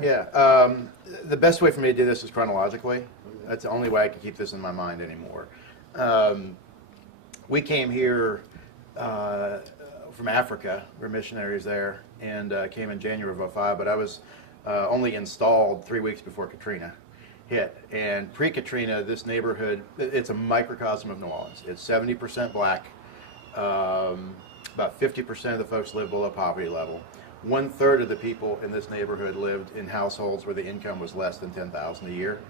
Yeah. The best way for me to do this is chronologically. That's the only way I can keep this in my mind anymore. We came here from Africa. We're missionaries there, and came in January of '05, but I was only installed 3 weeks before Katrina hit. And pre-Katrina, this neighborhood, it's a microcosm of New Orleans. It's 70% black. About 50% of the folks live below poverty level. 1/3 of the people in this neighborhood lived in households where the income was less than $10,000 a year.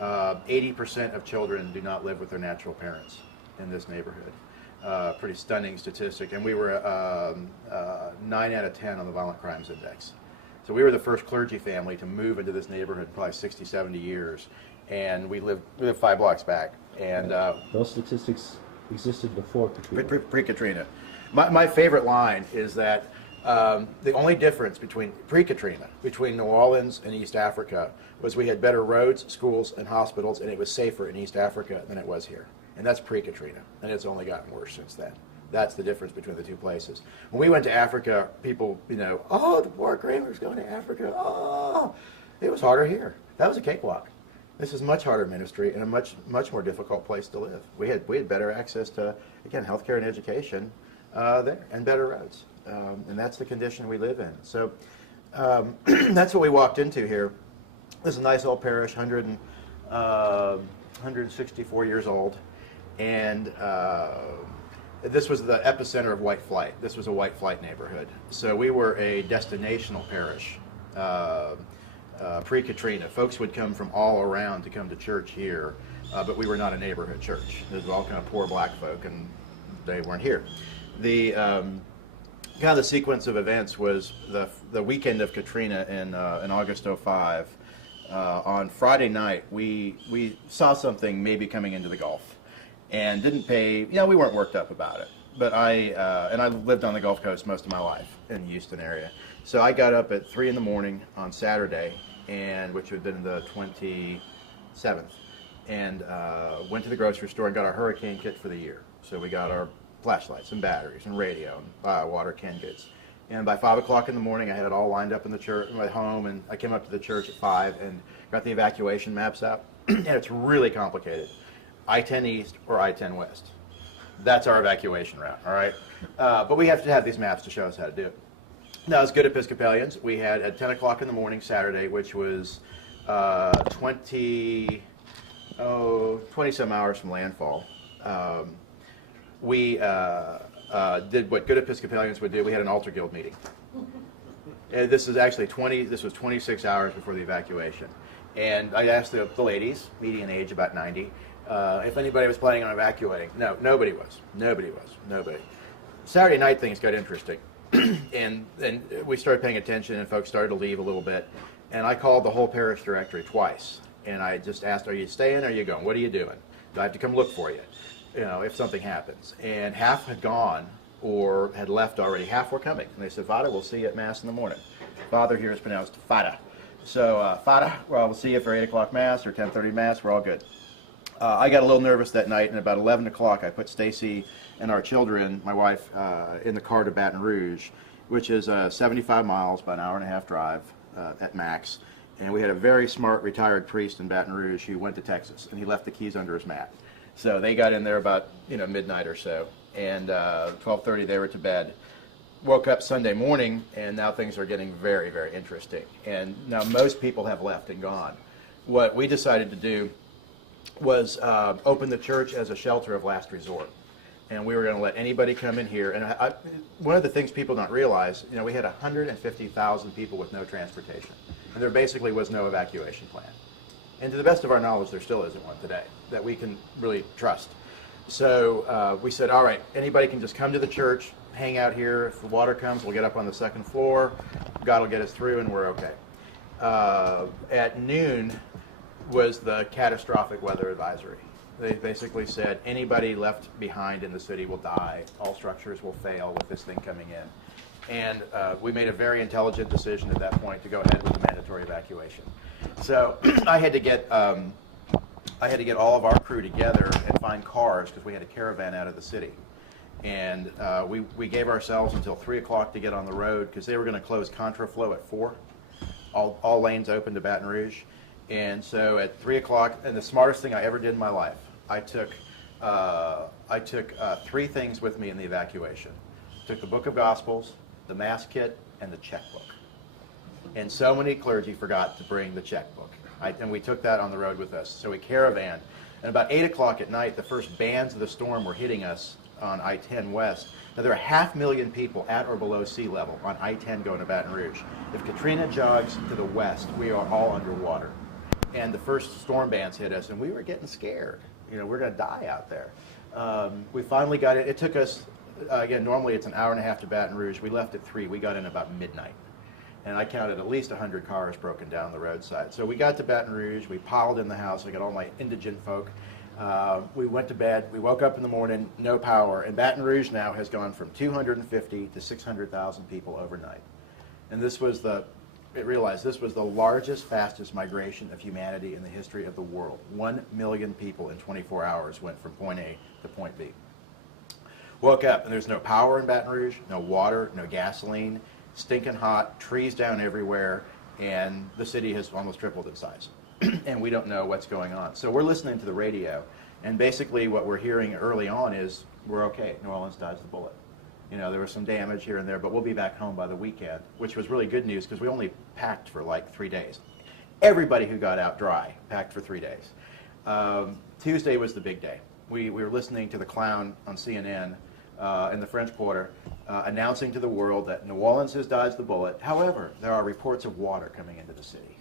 80% of children do not live with their natural parents in this neighborhood. Pretty stunning statistic. And we were 9 out of 10 on the Violent Crimes Index. So we were the first clergy family to move into this neighborhood in probably 60, 70 years. And we lived 5 blocks back. And those statistics existed before Katrina. Pre-Katrina. My favorite line is that the only difference between pre-Katrina, between New Orleans and East Africa, was we had better roads, schools, and hospitals, and it was safer in East Africa than it was here. And that's pre-Katrina, and it's only gotten worse since then. That's the difference between the two places. When we went to Africa, people, oh, the poor Kramer's going to Africa. Oh, it was harder here. That was a cakewalk. This is much harder ministry and a much more difficult place to live. We had better access to, again, healthcare and education there, and better roads. And that's the condition we live in. So that's what we walked into here. This is a nice old parish, 164 years old. And this was the epicenter of white flight. This was a white flight neighborhood. So we were a destinational parish pre-Katrina. Folks would come from all around to come to church here, but we were not a neighborhood church. It was all kind of poor black folk, and they weren't here. The kind of the sequence of events was the weekend of Katrina in August '05. On Friday night, we saw something maybe coming into the Gulf, and didn't pay. We weren't worked up about it. But I lived on the Gulf Coast most of my life in the Houston area. So I got up at 3 in the morning on Saturday, which would have been the 27th, and went to the grocery store and got our hurricane kit for the year. So we got our flashlights and batteries and radio and water, canned goods. And by 5 o'clock in the morning, I had it all lined up in the church, in my home, and I came up to the church at 5 and got the evacuation maps out. And it's really complicated. I-10 East or I-10 West. That's our evacuation route, all right? But we have to have these maps to show us how to do it. Now, as good Episcopalians, we had at 10 o'clock in the morning Saturday, which was 20-some hours from landfall. We did what good Episcopalians would do. We had an altar guild meeting. And this was 26 hours before the evacuation. And I asked the ladies, median age about 90, if anybody was planning on evacuating. No, nobody was. Nobody. Saturday night things got interesting. and we started paying attention, and folks started to leave a little bit. And I called the whole parish directory twice. And I just asked, are you staying or are you going? What are you doing? Do I have to come look for you? If something happens. And half had gone or had left already. Half were coming. And they said, Father, we'll see you at Mass in the morning. Father here is pronounced Fada. So, Fada, well, we'll see you for 8 o'clock Mass or 10:30 Mass. We're all good. I got a little nervous that night, and about 11 o'clock, I put Stacy and our children, my wife, in the car to Baton Rouge, which is 75 miles, about an hour and a half drive at max. And we had a very smart retired priest in Baton Rouge who went to Texas, and he left the keys under his mat. So they got in there about midnight or so, and 12:30 they were to bed. Woke up Sunday morning, and now things are getting very, very interesting. And now most people have left and gone. What we decided to do was open the church as a shelter of last resort. And we were going to let anybody come in here. And one of the things people don't realize, we had 150,000 people with no transportation. And there basically was no evacuation plan. And to the best of our knowledge, there still isn't one today that we can really trust. So we said, all right, anybody can just come to the church, hang out here. If the water comes, we'll get up on the second floor. God will get us through, and we're okay. At noon was the catastrophic weather advisory. They basically said anybody left behind in the city will die. All structures will fail with this thing coming in. And we made a very intelligent decision at that point to go ahead with the mandatory evacuation. So I had to get all of our crew together and find cars because we had a caravan out of the city. And we gave ourselves until 3 o'clock to get on the road because they were going to close contraflow at 4 all lanes open to Baton Rouge. And so at 3 o'clock, and the smartest thing I ever did in my life, I took 3 things with me in the evacuation. Took the Book of Gospels, the Mass kit, and the checkbook. And so many clergy forgot to bring the checkbook. And we took that on the road with us. So we caravanned. And about 8 o'clock at night, the first bands of the storm were hitting us on I-10 West. Now, there are 500,000 people at or below sea level on I-10 going to Baton Rouge. If Katrina jogs to the west, we are all underwater. And the first storm bands hit us, and we were getting scared. You know, we're going to die out there. We finally got it. It took us, again, normally it's an hour and a half to Baton Rouge. We left at 3. We got in about midnight. And I counted at least 100 cars broken down the roadside. So we got to Baton Rouge. We piled in the house. I got all my indigent folk. We went to bed. We woke up in the morning, no power. And Baton Rouge now has gone from 250 to 600,000 people overnight. And this was realized this was the largest, fastest migration of humanity in the history of the world. 1 million people in 24 hours went from point A to point B. Woke up, and there's no power in Baton Rouge, no water, no gasoline, stinking hot, trees down everywhere, and the city has almost tripled in size. And we don't know what's going on. So we're listening to the radio, and basically what we're hearing early on is, we're okay, New Orleans dodged the bullet. You know, there was some damage here and there, but we'll be back home by the weekend, which was really good news because we only packed for like 3 days. Everybody who got out dry packed for 3 days. Tuesday was the big day. We were listening to the clown on CNN in the French Quarter announcing to the world that New Orleans has dodged the bullet. However, there are reports of water coming into the city.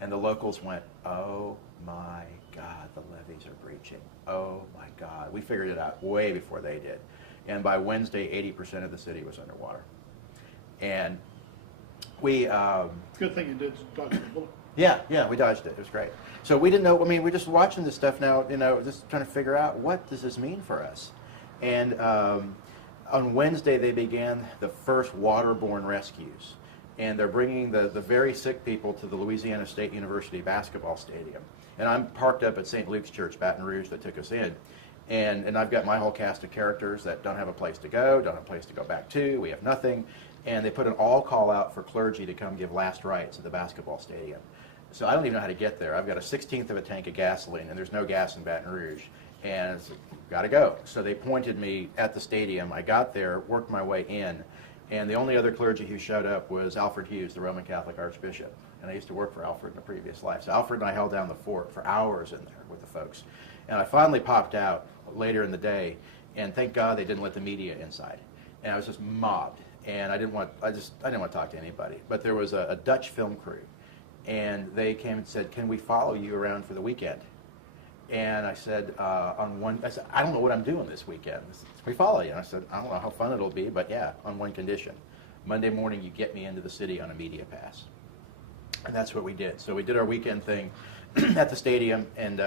And the locals went, oh my God, the levees are breaching. Oh my God. We figured it out way before they did. And by Wednesday, 80% of the city was underwater. And we... Good thing you did dodge the bullet. Yeah, we dodged it. It was great. So we didn't know, I mean, we're just watching this stuff now, you know, just trying to figure out what does this mean for us. And on Wednesday, they began the first waterborne rescues. And they're bringing the very sick people to the Louisiana State University basketball stadium. And I'm parked up at St. Luke's Church, Baton Rouge, that took us in. And I've got my whole cast of characters that don't have a place to go, don't have a place to go back to, we have nothing. And they put an all-call out for clergy to come give last rites at the basketball stadium. So I don't even know how to get there. I've got a 1/16 of a tank of gasoline, and there's no gas in Baton Rouge. And it's got to go. So they pointed me at the stadium. I got there, worked my way in, and the only other clergy who showed up was Alfred Hughes, the Roman Catholic Archbishop. And I used to work for Alfred in a previous life. So Alfred and I held down the fort for hours in there with the folks. And I finally popped out later in the day, and thank God they didn't let the media inside. And I was just mobbed, and I didn't want to talk to anybody. But there was a Dutch film crew, and they came and said, "Can we follow you around for the weekend?" And I said, I said, "I don't know what I'm doing this weekend. Can we follow you?" And I said, "I don't know how fun it'll be, but yeah, on one condition. Monday morning, you get me into the city on a media pass." And that's what we did. So we did our weekend thing at the stadium and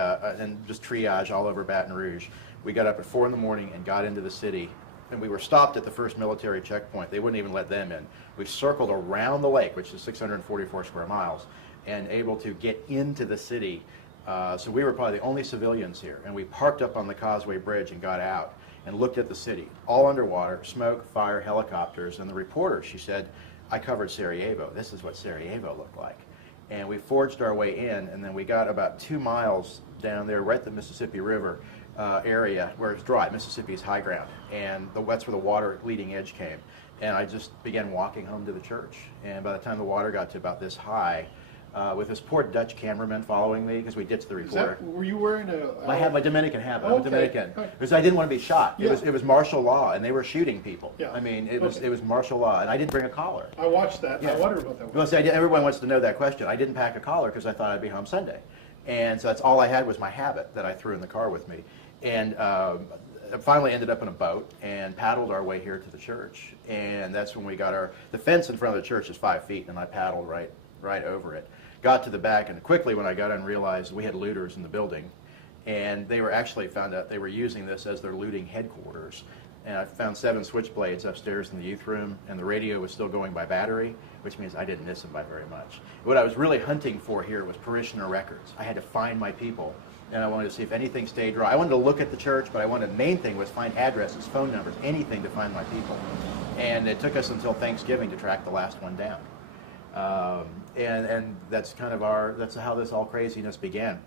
just triage all over Baton Rouge. We got up at 4 in the morning and got into the city. And we were stopped at the first military checkpoint. They wouldn't even let them in. We circled around the lake, which is 644 square miles, and able to get into the city. So we were probably the only civilians here. And we parked up on the Causeway Bridge and got out and looked at the city. All underwater, smoke, fire, helicopters. And the reporter, she said, "I covered Sarajevo. This is what Sarajevo looked like." And we forged our way in, and then we got about 2 miles down there, right at the Mississippi River area, where it's dry. Mississippi's high ground, and that's where the water leading edge came. And I just began walking home to the church. And by the time the water got to about this high, with this poor Dutch cameraman following me, because we ditched the reporter. Were you wearing a... I had my Dominican habit. I'm okay. a Dominican. Right. Because I didn't want to be shot. Yeah. It was martial law, and they were shooting people. Yeah. I mean, it was martial law, and I didn't bring a collar. I watched that. Yeah. I wondered about that. Well, see, everyone wants to know that question. I didn't pack a collar because I thought I'd be home Sunday. And so that's all I had was my habit that I threw in the car with me. And finally ended up in a boat and paddled our way here to the church. And that's when we got the fence in front of the church is 5 feet, and I paddled right over it. Got to the back, and quickly when I got in, realized we had looters in the building. And they were actually found out they were using this as their looting headquarters. And I found 7 switchblades upstairs in the youth room, and the radio was still going by battery, which means I didn't miss them by very much. What I was really hunting for here was parishioner records. I had to find my people, and I wanted to see if anything stayed dry. I wanted to look at the church, but the main thing was find addresses, phone numbers, anything to find my people. And it took us until Thanksgiving to track the last one down. And that's kind of that's how this all craziness began.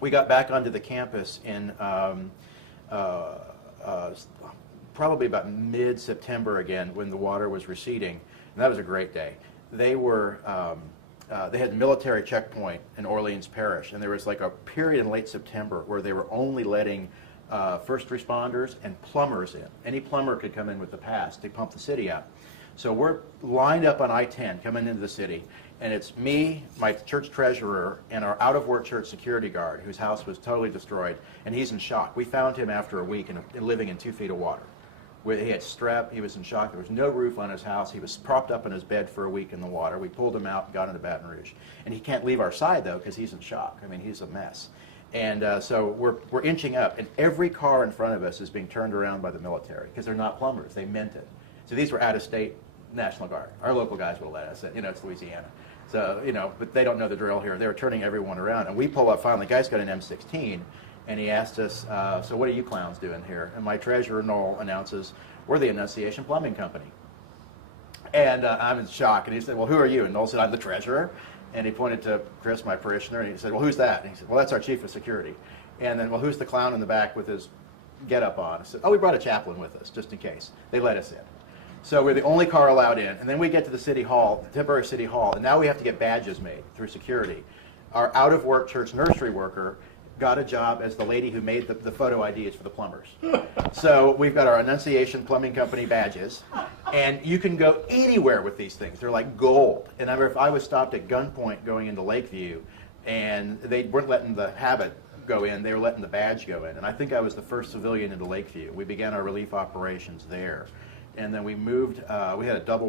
We got back onto the campus in probably about mid-September again, when the water was receding, and that was a great day. They had military checkpoint in Orleans Parish, and there was like a period in late September where they were only letting first responders and plumbers in. Any plumber could come in with the pass to pump the city out. So we're lined up on I-10 coming into the city, and it's me, my church treasurer, and our out-of-work church security guard, whose house was totally destroyed, and he's in shock. We found him after a week and living in 2 feet of water. He had strep, he was in shock, there was no roof on his house, he was propped up in his bed for a week in the water. We pulled him out and got into Baton Rouge. And he can't leave our side, though, because he's in shock. I mean, he's a mess. And so we're inching up, and every car in front of us is being turned around by the military, because they're not plumbers, they meant it. So these were out-of-state National Guard. Our local guys would have let us, it's Louisiana. So, but they don't know the drill here. They were turning everyone around, and we pull up finally. The guy's got an M16, and he asked us, so what are you clowns doing here? And my treasurer, Noel, announces, we're the Annunciation Plumbing Company. And I'm in shock, and he said, well, who are you? And Noel said, I'm the treasurer. And he pointed to Chris, my parishioner, and he said, well, who's that? And he said, well, that's our chief of security. And then, well, who's the clown in the back with his get-up on? I said, oh, we brought a chaplain with us, just in case. They let us in. So we're the only car allowed in, and then we get to the city hall, the temporary city hall, and now we have to get badges made through security. Our out-of-work church nursery worker got a job as the lady who made the photo IDs for the plumbers. So we've got our Annunciation Plumbing Company badges, and you can go anywhere with these things. They're like gold. And I remember if I was stopped at gunpoint going into Lakeview, and they weren't letting the habit go in, they were letting the badge go in. And I think I was the first civilian into Lakeview. We began our relief operations there. And then we moved, we had a double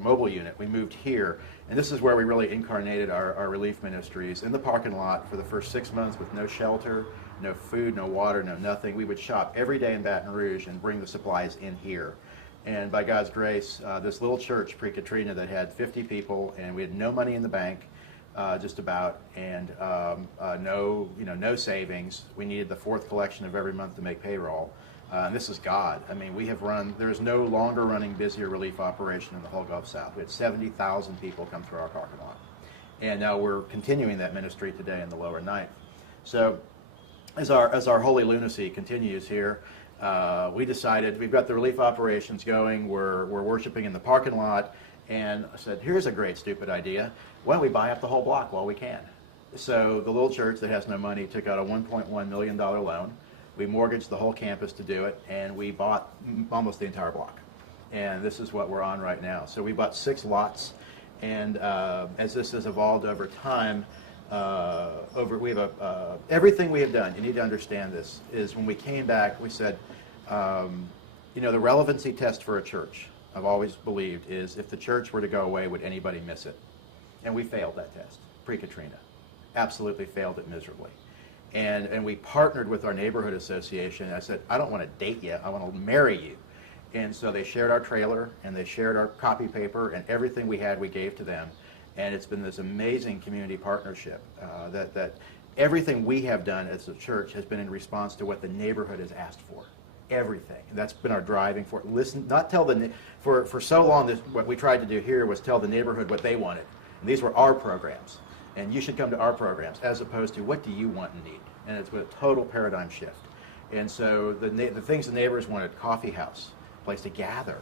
mobile unit. We moved here, and this is where we really incarnated our relief ministries in the parking lot for the first 6 months with no shelter, no food, no water, no nothing. We would shop every day in Baton Rouge and bring the supplies in here. And by God's grace, this little church pre-Katrina that had 50 people, and we had no money in the bank, just about, and no savings. We needed the 4th collection of every month to make payroll. And this is God. I mean, there's no longer running busier relief operation in the whole Gulf South. We had 70,000 people come through our parking lot. And now we're continuing that ministry today in the lower ninth. So as our holy lunacy continues here, we decided we've got the relief operations going, we're worshiping in the parking lot, and I said, here's a great stupid idea. Why don't we buy up the whole block while we can? So the little church that has no money took out a $1.1 million loan. We mortgaged the whole campus to do it, and we bought almost the entire block. And this is what we're on right now. So we bought 6 lots, and as this has evolved over time, everything we have done, you need to understand this, is when we came back, we said, the relevancy test for a church, I've always believed, is if the church were to go away, would anybody miss it? And we failed that test, pre-Katrina. Absolutely failed it miserably. And we partnered with our neighborhood association. I said, I don't want to date you, I want to marry you. And so they shared our trailer, and they shared our copy paper, and everything we had we gave to them. And it's been this amazing community partnership that everything we have done as a church has been in response to what the neighborhood has asked for. Everything. And that's been our driving force. Listen, not tell for so long, what we tried to do here was tell the neighborhood what they wanted. And these were our programs. And you should come to our programs, as opposed to what do you want and need. And it's a total paradigm shift. And so the things the neighbors wanted: coffee house, place to gather,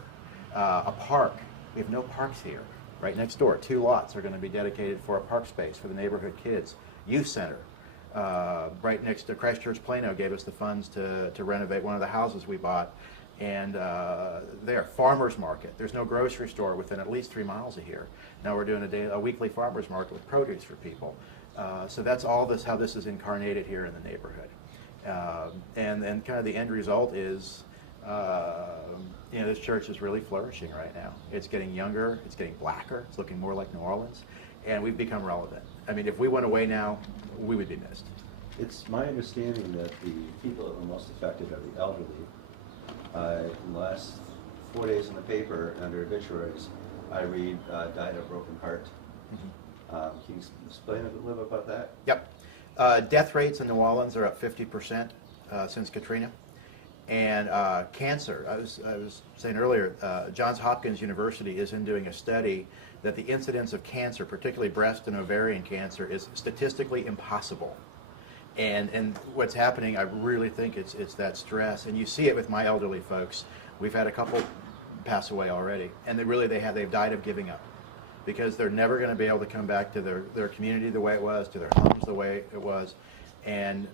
a park. We have no parks here. Right next door, 2 lots are going to be dedicated for a park space for the neighborhood kids. Youth center. Right next to Christ Church Plano gave us the funds to renovate one of the houses we bought. And there, farmers market. There's no grocery store within at least 3 miles of here. Now we're doing a weekly farmers market with produce for people. So that's all this, how this is incarnated here in the neighborhood. And then kind of the end result is, this church is really flourishing right now. It's getting younger, it's getting blacker, it's looking more like New Orleans, and we've become relevant. I mean, if we went away now, we would be missed. It's my understanding that the people that were most affected are the elderly. In the last 4 days in the paper, under obituaries, I read, died of a broken heart. Mm-hmm. Can you explain a little about that? Yep. Death rates in New Orleans are up 50% since Katrina. And cancer, I was saying earlier, Johns Hopkins University is doing a study that the incidence of cancer, particularly breast and ovarian cancer, is statistically impossible. And what's happening, I really think it's that stress, and you see it with my elderly folks. We've had a couple pass away already, and they've died of giving up, because they're never going to be able to come back to their community the way it was, to their homes the way it was, and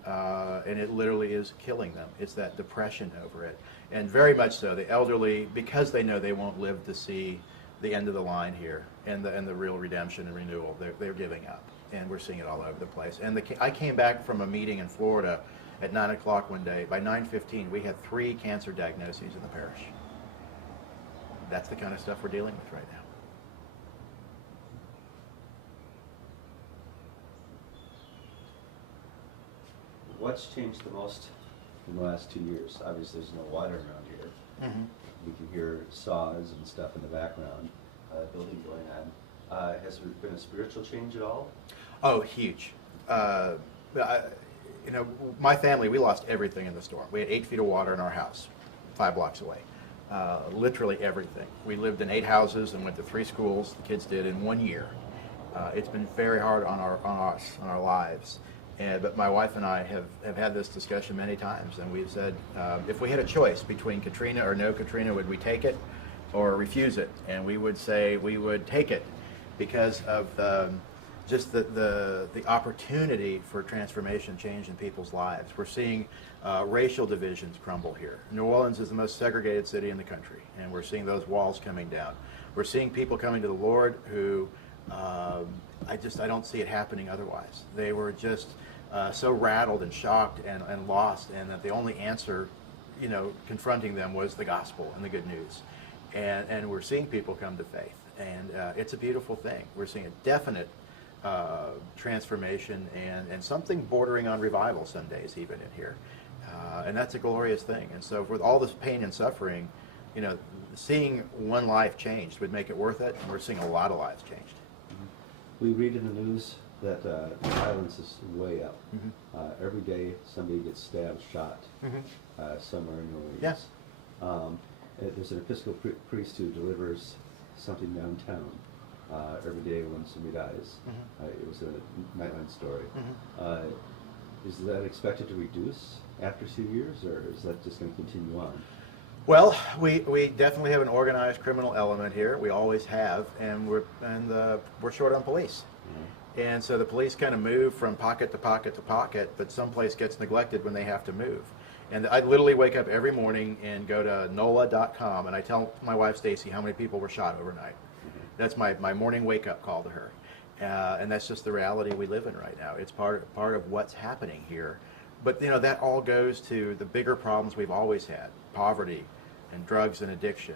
it literally is killing them. It's that depression over it, and very much so. The elderly, because they know they won't live to see the end of the line here and the real redemption and renewal, they're giving up, and we're seeing it all over the place. And I came back from a meeting in Florida at 9 o'clock one day. By 9:15, we had 3 cancer diagnoses in the parish. That's the kind of stuff we're dealing with right now. What's changed the most in the last 2 years? Obviously, there's no water around here. Mm-hmm. We can hear saws and stuff in the background, building going on. Has there been a spiritual change at all? Oh, huge. My family, we lost everything in the storm. We had 8 feet of water in our house, 5 blocks away. Literally everything. We lived in 8 houses and went to 3 schools, the kids did, in 1 year. It's been very hard on our lives. But my wife and I have had this discussion many times, and we've said, if we had a choice between Katrina or no Katrina, would we take it or refuse it? And we would say we would take it, because of just the opportunity for transformation, change in people's lives. We're seeing racial divisions crumble here. New Orleans is the most segregated city in the country, and we're seeing those walls coming down. We're seeing people coming to the Lord who I don't see it happening otherwise. They were just so rattled and shocked and lost, and that the only answer, confronting them was the gospel and the good news. And we're seeing people come to faith, and it's a beautiful thing. We're seeing a definite transformation and something bordering on revival some days even in here. And that's a glorious thing. And so with all this pain and suffering, seeing one life changed would make it worth it, and we're seeing a lot of lives changed. We read in the news that violence is way up. Mm-hmm. Every day somebody gets stabbed, shot, Mm-hmm. somewhere in New Orleans. Yes. There's an Episcopal priest who delivers something downtown every day when somebody dies. Mm-hmm. It was a Nightline story. Mm-hmm. Is that expected to reduce after 2 years, or is that just going to continue on? Well, we definitely have an organized criminal element here. We always have, and we're short on police. Mm-hmm. And so the police kind of move from pocket to pocket to pocket, but someplace gets neglected when they have to move. And I literally wake up every morning and go to NOLA.com, and I tell my wife Stacy how many people were shot overnight. Mm-hmm. That's my morning wake-up call to her. And that's just the reality we live in right now. It's part of what's happening here. But that all goes to the bigger problems we've always had: poverty and drugs and addiction,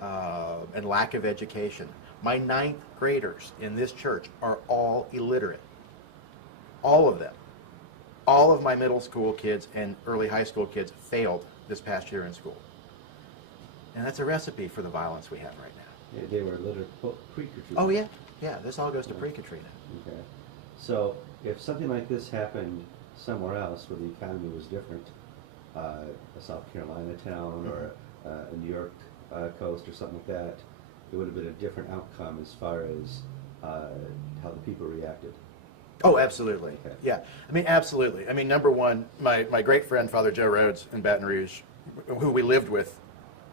and lack of education. My 9th graders in this church are all illiterate. All of them. All of my middle school kids and early high school kids failed this past year in school. And that's a recipe for the violence we have right now. They were literate pre-Katrina. Oh yeah, this all goes to pre-Katrina. Okay. So if something like this happened somewhere else where the economy was different, a South Carolina town or a New York coast or something like that, it would have been a different outcome as far as how the people reacted. Oh, absolutely. Okay. Yeah, absolutely. Number one, my great friend Father Joe Rhodes in Baton Rouge, who we lived with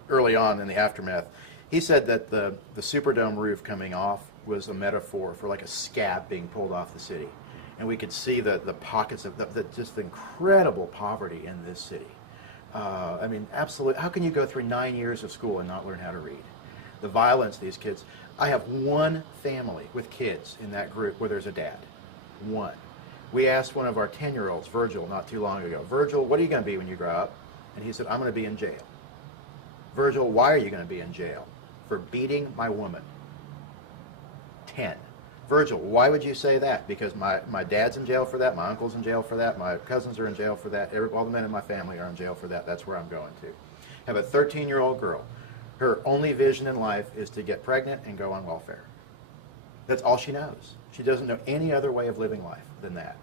early on in the aftermath, he said that the Superdome roof coming off was a metaphor for like a scab being pulled off the city. And we could see the pockets of just the incredible poverty in this city. Absolutely. How can you go through 9 years of school and not learn how to read? The violence these kids. I have one family with kids in that group where there's a dad. One. We asked one of our 10-year-olds, Virgil, not too long ago, Virgil, what are you going to be when you grow up? And he said, I'm going to be in jail. Virgil, why are you going to be in jail? For beating my woman. 10. Virgil, why would you say that? Because my dad's in jail for that, my uncle's in jail for that, my cousins are in jail for that, all the men in my family are in jail for that. That's where I'm going to. I have a 13-year-old girl. Her only vision in life is to get pregnant and go on welfare. That's all she knows. She doesn't know any other way of living life than that.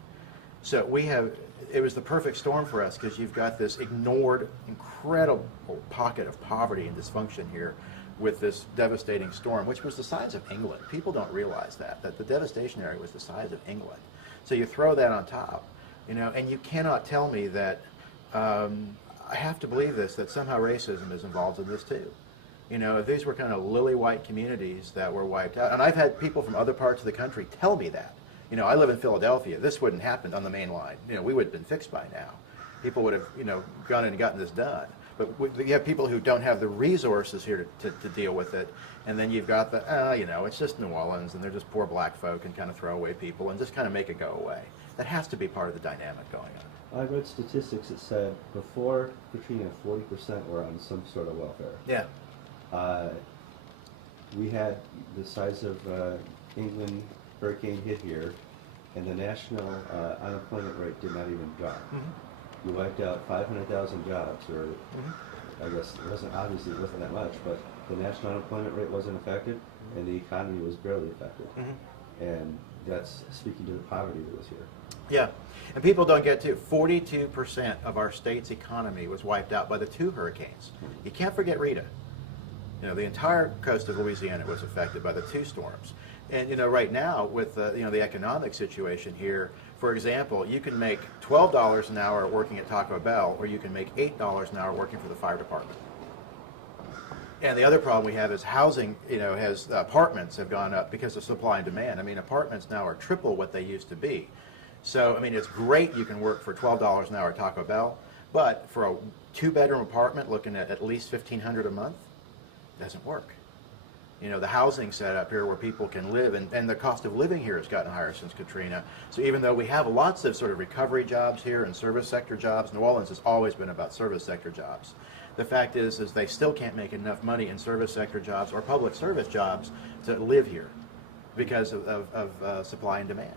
So we have it was the perfect storm for us because you've got this ignored, incredible pocket of poverty and dysfunction here with this devastating storm, which was the size of England. People don't realize that the devastation area was the size of England. So you throw that on top, you know, and you cannot tell me that, I have to believe this, that somehow racism is involved in this too. You know, these were kind of lily white communities that were wiped out. And I've had people from other parts of the country tell me that. You know, I live in Philadelphia. This wouldn't happen on the main line. You know, we would have been fixed by now. People would have, you know, gone in and gotten this done. But you have people who don't have the resources here to deal with it. And then you've got the, you know, it's just New Orleans and they're just poor black folk and kind of throwaway people and just kind of make it go away. That has to be part of the dynamic going on. I read statistics that said before Katrina, 40% were on some sort of welfare. Yeah. We had the size of England hurricane hit here, and the national unemployment rate did not even drop. You wiped out 500,000 jobs, or I guess it wasn't, obviously it wasn't that much, but the national unemployment rate wasn't affected, and the economy was barely affected. And that's speaking to the poverty that was here. Yeah, and people don't get to 42% of our state's economy was wiped out by the 2 hurricanes. You can't forget Rita. You know, the entire coast of Louisiana was affected by the 2 storms. And you know, right now with you know, the economic situation here, for example, you can make $12 an hour working at Taco Bell, or you can make $8 an hour working for the fire department. And the other problem we have is housing, you know, apartments have gone up because of supply and demand. I mean, apartments now are triple what they used to be. So, I mean, it's great you can work for $12 an hour at Taco Bell, but for a 2-bedroom apartment looking at least $1,500 a month, doesn't work. You know, the housing set up here where people can live, and the cost of living here has gotten higher since Katrina. So even though we have lots of sort of recovery jobs here and service sector jobs, New Orleans has always been about service sector jobs. The fact is they still can't make enough money in service sector jobs or public service jobs to live here because of supply and demand.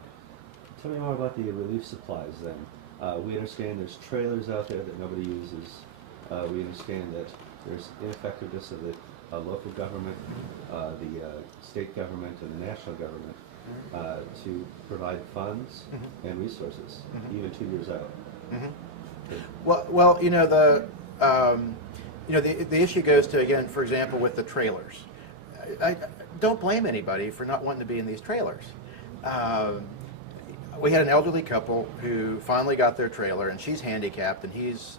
Tell me more about the relief supplies then. We understand there's trailers out there that nobody uses. We understand that there's ineffectiveness of the local government, the state government, and the national government to provide funds and resources, even 2 years out. Well, you know, the issue goes to, again, for example, with the trailers. I don't blame anybody for not wanting to be in these trailers. We had an elderly couple who finally got their trailer, and she's handicapped, and he's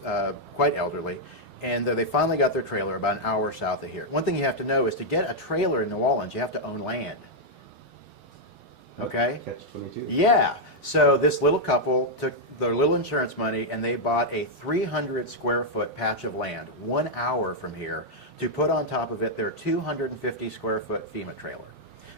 quite elderly. And they finally got their trailer about an hour south of here. One thing you have to know is to get a trailer in New Orleans, you have to own land. Okay? Catch-22. Yeah. So this little couple took their little insurance money and they bought a 300 square foot patch of land 1 hour from here to put on top of it their 250 square foot FEMA trailer.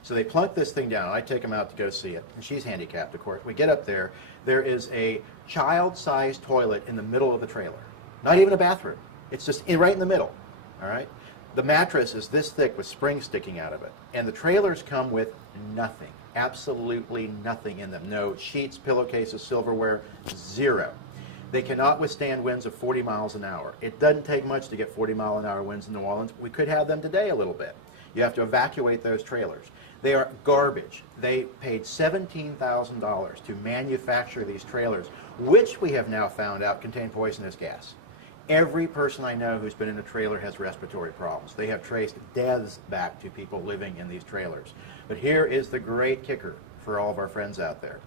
So they plunk this thing down. I take them out to go see it. And she's handicapped, of course. We get up there. There is a child-sized toilet in the middle of the trailer. Not even a bathroom. It's just right in the middle, all right? The mattress is this thick with springs sticking out of it. And the trailers come with nothing, absolutely nothing in them. No sheets, pillowcases, silverware, zero. They cannot withstand winds of 40 miles an hour. It doesn't take much to get 40-mile-an-hour winds in New Orleans. We could have them today a little bit. You have to evacuate those trailers. They are garbage. They paid $17,000 to manufacture these trailers, which we have now found out contain poisonous gas. Every person I know who's been in a trailer has respiratory problems. They have traced deaths back to people living in these trailers. But here is the great kicker for all of our friends out there.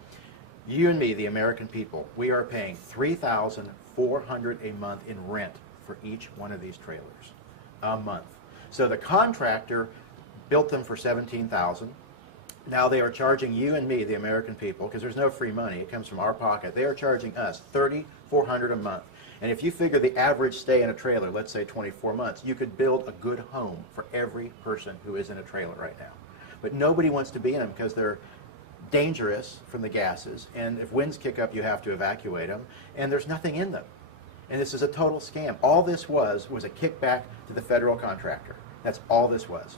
You and me, the American people, we are paying $3,400 a month in rent for each one of these trailers a month. So the contractor built them for $17,000. Now they are charging you and me, the American people, because there's no free money, it comes from our pocket. They are charging us $3,400 a month. And if you figure the average stay in a trailer, let's say 24 months, you could build a good home for every person who is in a trailer right now. But nobody wants to be in them because they're dangerous from the gases, and if winds kick up, you have to evacuate them, and there's nothing in them. And this is a total scam. All this was a kickback to the federal contractor. That's all this was.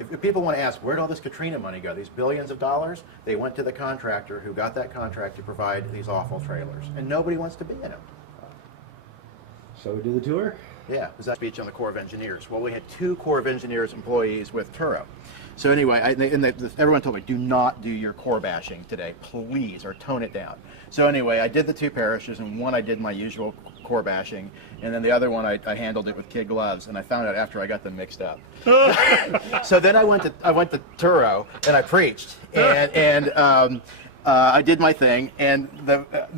If people want to ask, where'd all this Katrina money go? These billions of dollars? They went to the contractor who got that contract to provide these awful trailers. And nobody wants to be in them. So we do the tour? Yeah, because that's speech on the Corps of Engineers. Well, we had 2 Corps of Engineers employees with Turo. So anyway, everyone told me, do not do your Corps bashing today, please, or tone it down. So anyway, I did the 2 parishes, and one I did my usual Corps bashing, and then the other one I handled it with kid gloves, and I found out after I got them mixed up. So then I went to Turo, and I preached, and I did my thing, and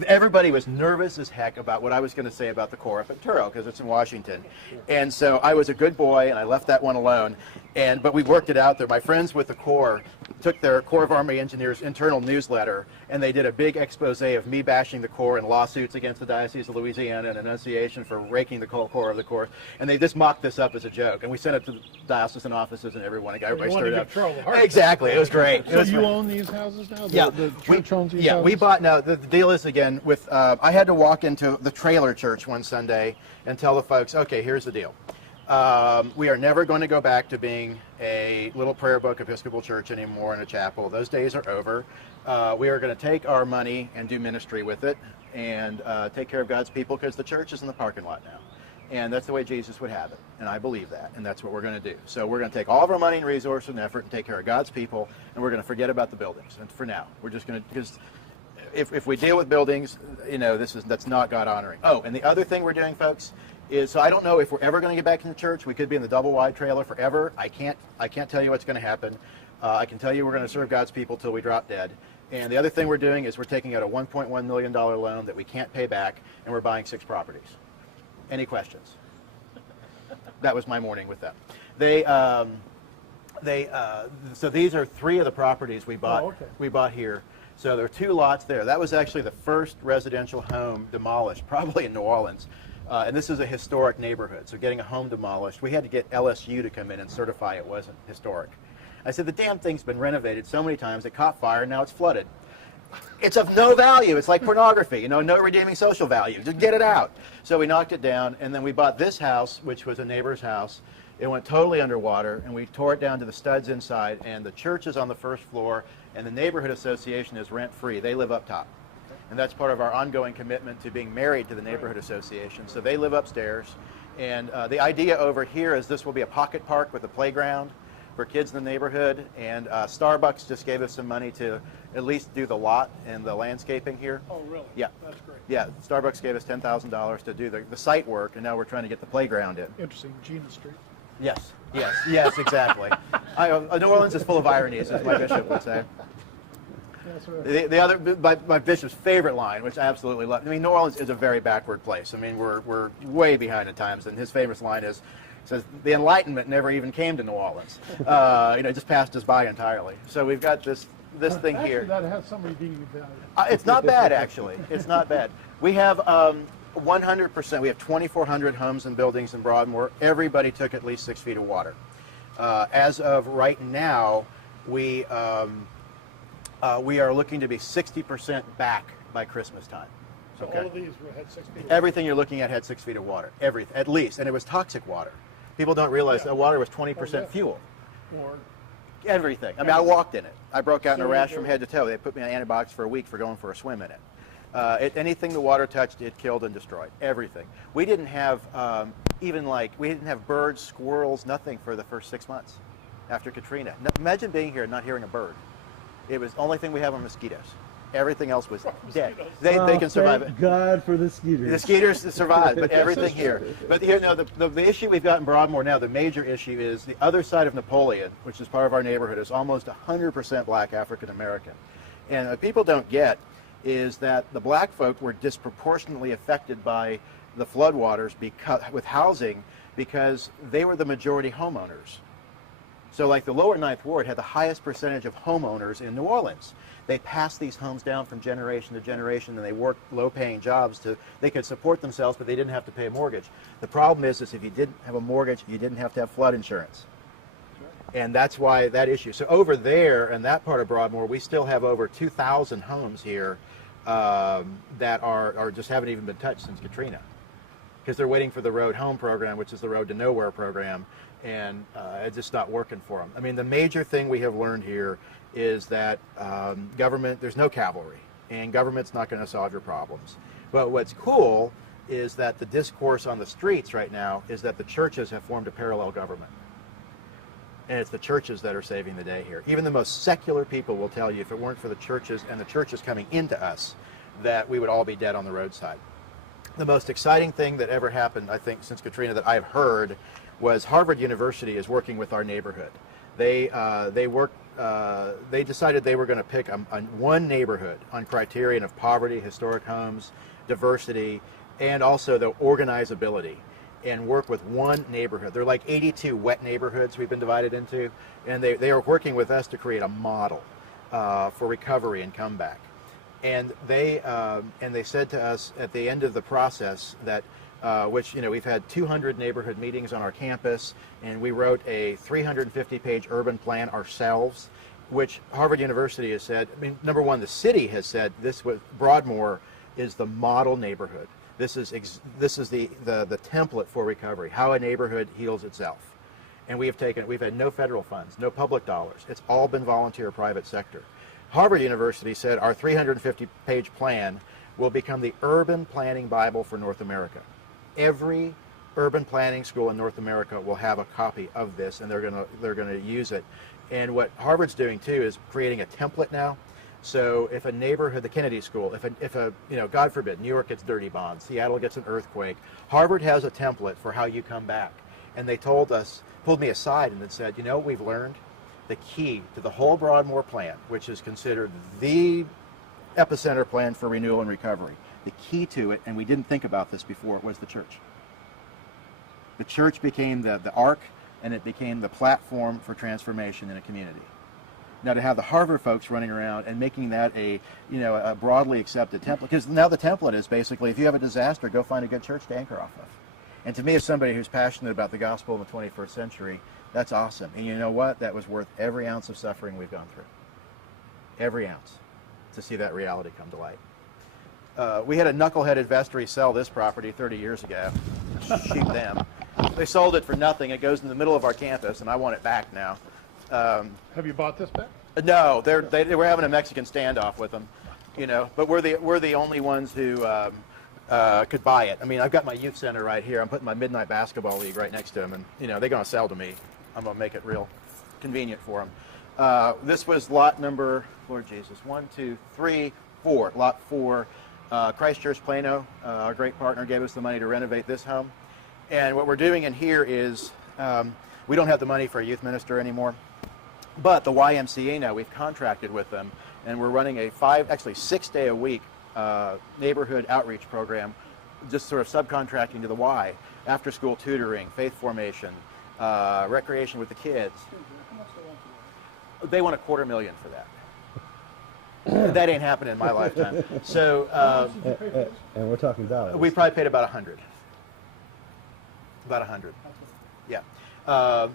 everybody was nervous as heck about what I was going to say about the Corps up at Turo, because it's in Washington. And so I was a good boy, and I left that one alone. But we worked it out there. My friends with the Corps took their Corps of Army Engineers internal newsletter, and they did a big expose of me bashing the Corps and lawsuits against the Diocese of Louisiana and Annunciation for raking the Corps of the Corps. And they just mocked this up as a joke. And we sent it to the diocesan offices and everyone. And everybody stirred up. Exactly. It was great. So you own these houses now? Yeah. The church owns these yeah, houses? we bought, now the deal is again, with I had to walk into the trailer church one Sunday and tell the folks, okay, here's the deal. We are never going to go back to being a little prayer book Episcopal church anymore in a chapel. Those days are over. We are going to take our money and do ministry with it and take care of God's people, because the church is in the parking lot now. And that's the way Jesus would have it. And I believe that. And that's what we're going to do. So we're going to take all of our money and resources and effort and take care of God's people. And we're going to forget about the buildings. And for now, we're just going to, because if we deal with buildings, that's not God honoring. Oh, and the other thing we're doing, folks, is, so I don't know if we're ever going to get back in the church. We could be in the double wide trailer forever. I can't tell you what's going to happen. I can tell you we're going to serve God's people till we drop dead. And the other thing we're doing is we're taking out a $1.1 million loan that we can't pay back, and we're buying 6 properties. Any questions? That was my morning with them. So these are 3 of the properties we bought. Oh, okay. We bought here. So there are 2 lots there. That was actually the first residential home demolished, probably in New Orleans. And this is a historic neighborhood, so getting a home demolished, we had to get LSU to come in and certify it wasn't historic. I said, the damn thing's been renovated so many times, it caught fire, and now it's flooded. It's of no value. It's like pornography, no redeeming social value. Just get it out. So we knocked it down, and then we bought this house, which was a neighbor's house. It went totally underwater, and we tore it down to the studs inside, and the church is on the first floor, and the neighborhood association is rent-free. They live up top. And that's part of our ongoing commitment to being married to the neighborhood association. So they live upstairs. And the idea over here is this will be a pocket park with a playground for kids in the neighborhood. And Starbucks just gave us some money to at least do the lot and the landscaping here. Oh, really? Yeah. That's great. Yeah, Starbucks gave us $10,000 to do the site work, and now we're trying to get the playground in. Interesting. Gina Street. Yes, exactly. New Orleans is full of ironies, as my bishop would say. The other, my bishop's favorite line, which I absolutely love. I mean, New Orleans is a very backward place. I mean, we're way behind the times. And his famous line says the Enlightenment never even came to New Orleans. Just passed us by entirely. So we've got this thing Actually, here. that has some redeeming value. It's not bad, actually. It's not bad. We have 100%. We have 2,400 homes and buildings in Broadmoor. Everybody took at least 6 feet of water. As of right now, we are looking to be 60% back by Christmas time. So all of these had 6 feet. Everything you're looking at had 6 feet of water, everything, at least, and it was toxic water. People don't realize that water was 20% fuel. Or Everything. I mean, I walked in it. I broke out in a rash from head to toe. They put me on antibiotics for a week for going for a swim in it. Anything the water touched, it killed and destroyed. Everything. We didn't have we didn't have birds, squirrels, nothing for the first 6 months after Katrina. Imagine being here and not hearing a bird. It was the only thing we have are mosquitoes. Everything else was dead. They can survive it. Thank God for the skeeters. The skeeters survived, but everything here. But here, no, the issue we've got in Broadmoor now, the major issue is the other side of Napoleon, which is part of our neighborhood, is almost 100% black African American. And what people don't get is that the black folk were disproportionately affected by the floodwaters with housing because they were the majority homeowners. So like the lower Ninth Ward had the highest percentage of homeowners in New Orleans. They passed these homes down from generation to generation, and they worked low-paying jobs they could support themselves, but they didn't have to pay a mortgage. The problem is if you didn't have a mortgage, you didn't have to have flood insurance. And that's why that issue. So over there in that part of Broadmoor, we still have over 2,000 homes here that are just haven't even been touched since Katrina, because they're waiting for the Road Home program, which is the Road to Nowhere program, and it's just not working for them. I mean, the major thing we have learned here is that government, there's no cavalry, and government's not going to solve your problems. But what's cool is that the discourse on the streets right now is that the churches have formed a parallel government. And it's the churches that are saving the day here. Even the most secular people will tell you if it weren't for the churches and the churches coming into us, that we would all be dead on the roadside. The most exciting thing that ever happened, I think, since Katrina that I've heard was Harvard University is working with our neighborhood. They decided they were going to pick one neighborhood on criterion of poverty, historic homes, diversity, and also the organizability, and work with one neighborhood. They're like 82 wet neighborhoods we've been divided into, and they are working with us to create a model for recovery and comeback. And they said to us at the end of the process that, which, you know, we've had 200 neighborhood meetings on our campus, and we wrote a 350-page urban plan ourselves, which Harvard University has said, I mean, number one, the city has said this was, Broadmoor is the model neighborhood. This is the template for recovery, how a neighborhood heals itself. And we've had no federal funds, no public dollars. It's all been volunteer private sector. Harvard University said our 350-page plan will become the urban planning Bible for North America. Every urban planning school in North America will have a copy of this, and they're going to use it. And what Harvard's doing too is creating a template now. So if a neighborhood, the Kennedy School, if a you know, God forbid, New York gets dirty bombs, Seattle gets an earthquake, Harvard has a template for how you come back. And they pulled me aside and said, you know what we've learned? The key to the whole Broadmoor plan, which is considered the epicenter plan for renewal and recovery, the key to it, and we didn't think about this before, was the church. The church became the ark, and it became the platform for transformation in a community. Now to have the Harvard folks running around and making that a broadly accepted template, because now the template is basically, if you have a disaster, go find a good church to anchor off of. And to me, as somebody who's passionate about the gospel in the 21st century, that's awesome. And you know what? That was worth every ounce of suffering we've gone through. Every ounce, to see that reality come to light. We had a knuckleheaded vestry sell this property 30 years ago. Shoot them. They sold it for nothing. It goes in the middle of our campus, and I want it back now. Have you bought this back? No, they were having a Mexican standoff with them, you know. But we're the only ones who could buy it. I mean, I've got my youth center right here. I'm putting my midnight basketball league right next to them, and you know they're going to sell to me. I'm going to make it real convenient for them. This was lot number, Lord Jesus, 1, 2, 3, 4. Lot 4. Christchurch Plano, our great partner, gave us the money to renovate this home. And what we're doing in here is we don't have the money for a youth minister anymore. But the YMCA now, we've contracted with them, and we're running a 6-day-a-week neighborhood outreach program, just sort of subcontracting to the Y, after-school tutoring, faith formation, recreation with the kids. They want $250,000 for that. That ain't happening in my lifetime. So, and we're talking dollars. we probably paid about 100. About 100. Yeah.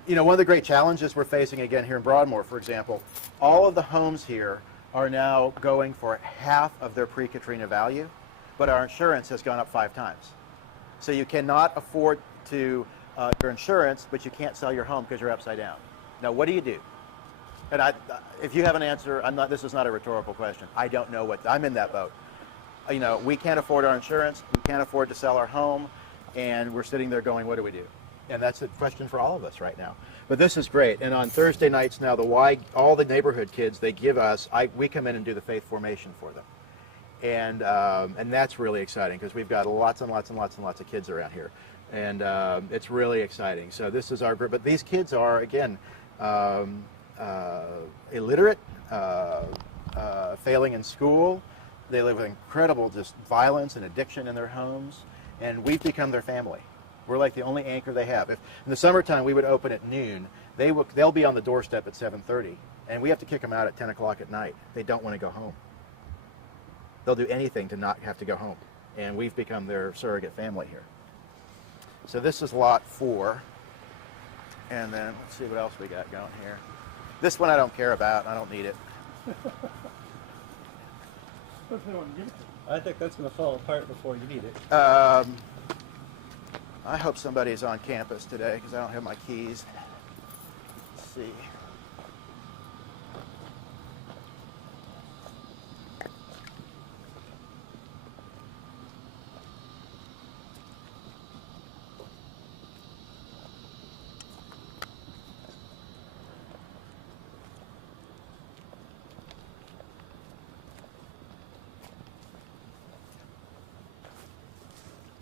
You know, one of the great challenges we're facing again here in Broadmoor, for example, all of the homes here are now going for half of their pre-Katrina value, but our insurance has gone up 5 times. So you cannot afford to your insurance, but you can't sell your home because you're upside down. Now, what do you do? And if you have an answer, this is not a rhetorical question. I don't know what, I'm in that boat. You know, we can't afford our insurance, we can't afford to sell our home, and we're sitting there going, what do we do? And that's a question for all of us right now. But this is great. And on Thursday nights now, all the neighborhood kids, they give us, we come in and do the faith formation for them. And that's really exciting because we've got lots and lots and lots and lots of kids around here. And it's really exciting. So this is our group. But these kids are, again, illiterate, failing in school. They live with incredible just violence and addiction in their homes. And we've become their family. We're like the only anchor they have. If in the summertime we would open at noon, they'll be on the doorstep at 7:30, and we have to kick them out at 10 o'clock at night. They don't want to go home. They'll do anything to not have to go home, and we've become their surrogate family here. So this is lot 4, and then let's see what else we got going here. This one I don't care about. I don't need it. I think that's going to fall apart before you need it. I hope somebody's on campus today because I don't have my keys. Let's see.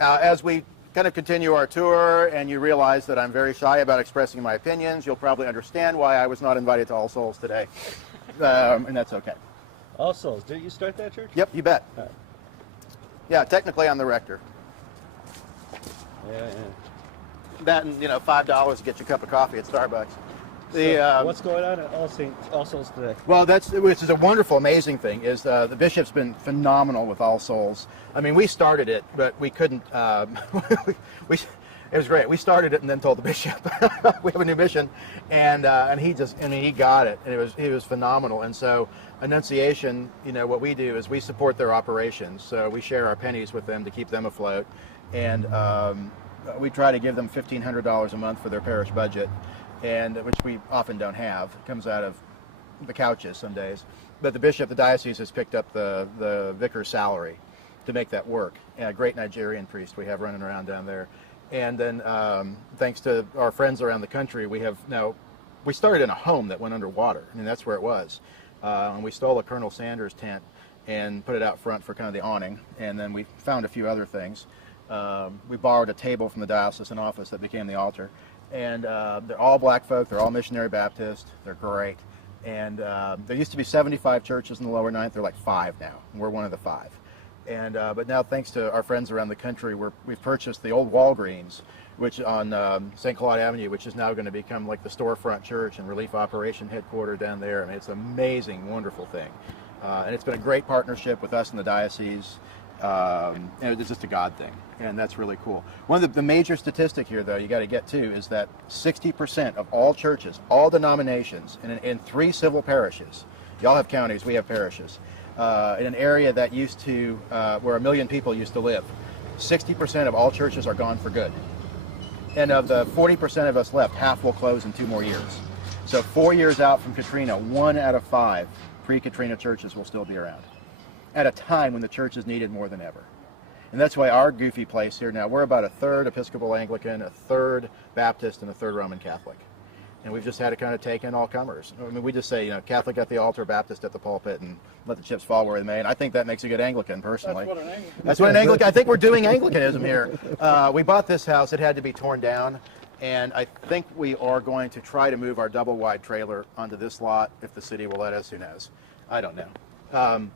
As we kind of continue our tour and you realize that I'm very shy about expressing my opinions, you'll probably understand why I was not invited to All Souls today. And that's okay. All Souls, didn't you start that church? Yep, you bet. All right. Yeah, technically I'm the rector. Yeah. That and, $5 to get you a cup of coffee at Starbucks. So, what's going on at All Souls today? Well, which is a wonderful, amazing thing, is the bishop's been phenomenal with All Souls. I mean, we started it, but we couldn't, it was great. We started it and then told the bishop, we have a new mission, and he he got it, and it was phenomenal. And so Annunciation, what we do is we support their operations. So we share our pennies with them to keep them afloat, and we try to give them $1,500 a month for their parish budget, and which we often don't have. It comes out of the couches some days. But the diocese has picked up the vicar's salary to make that work. And a great Nigerian priest we have running around down there. And then thanks to our friends around the country, we started in a home that went underwater. I mean, that's where it was. And we stole a Colonel Sanders tent and put it out front for kind of the awning. And then we found a few other things. We borrowed a table from the diocesan office that became the altar. And they're all black folk. They're all missionary Baptist. They're great. And there used to be 75 churches in the lower ninth. They're like 5 now. We're one of the 5. And but now, thanks to our friends around the country, we've purchased the old Walgreens, which on St. Claude Avenue, which is now going to become like the storefront church and relief operation headquarters down there. I mean, it's an amazing, wonderful thing. And it's been a great partnership with us in the diocese. And it's just a God thing, and that's really cool. One of the major statistic here, though, you got to get to is that 60% of all churches, all denominations, in 3 civil parishes, y'all have counties, we have parishes, in an area that used to, where 1 million people used to live, 60% of all churches are gone for good. And of the 40% of us left, half will close in 2 more years. So 4 years out from Katrina, 1 out of 5 pre-Katrina churches will still be around, at a time when the church is needed more than ever. And that's why our goofy place here now, we're about 1/3 Episcopal Anglican, 1/3 Baptist, and 1/3 Roman Catholic. And we've just had to kind of take in all comers. I mean, we just say, Catholic at the altar, Baptist at the pulpit, and let the chips fall where they may. And I think that makes a good Anglican, personally. That's what an Anglican, I think we're doing Anglicanism here. We bought this house. It had to be torn down. And I think we are going to try to move our double-wide trailer onto this lot, if the city will let us. Who knows? I don't know.